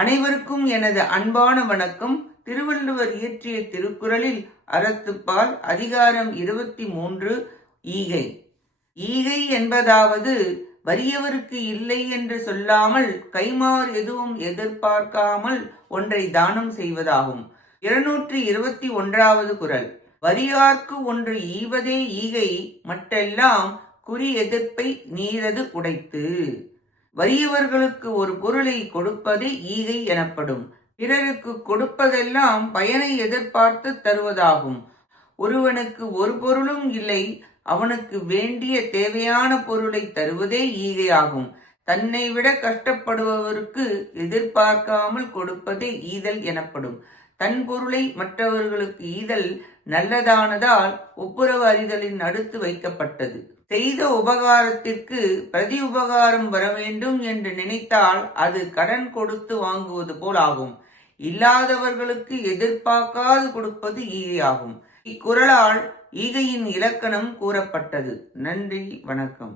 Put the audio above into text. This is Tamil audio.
அனைவருக்கும் எனது அன்பான வணக்கம். திருவள்ளுவர் இயற்றிய திருக்குறளில் அறத்துப்பால் அதிகாரம் இருபத்தி மூன்று ஈகை. ஈகை என்பதாவது வறியவருக்கு இல்லை என்று சொல்லாமல் கைமாறு எதுவும் எதிர்பார்க்காமல் ஒன்றை தானம் செய்வதாகும். இருநூற்றி இருபத்தி ஒன்றாவது குரல் வரியார்க்கு ஒன்று ஈவதே ஈகை மட்டெல்லாம் குறி எதிர்ப்பை நீரது உடைத்து. வறியவர்களுக்கு ஒரு பொருளை கொடுப்பதே ஈகை எனப்படும். பிறருக்கு கொடுப்பதெல்லாம் பயனை எதிர்பார்த்து தருவதாகும். ஒருவனுக்கு ஒரு பொருளும் இல்லை அவனுக்கு வேண்டிய தேவையான பொருளை தருவதே ஈகையாகும். தன்னை விட கஷ்டப்படுபவருக்கு எதிர்பார்க்காமல் கொடுப்பதே ஈதல் எனப்படும். தன் பொருளை மற்றவர்களுக்கு ஈதல் நல்லதானதால் ஒப்புரவு அறிதலின் அடுத்து வைக்கப்பட்டது. செய்த உபகாரத்திற்கு பிரதி உபகாரம் வர வேண்டும் என்று நினைத்தால் அது கடன் கொடுத்து வாங்குவது போல் ஆகும். இல்லாதவர்களுக்கு எதிர்பார்க்காது கொடுப்பது ஈகையாகும். இக்குறளால் ஈகையின் இலக்கணம் கூறப்பட்டது. நன்றி வணக்கம்.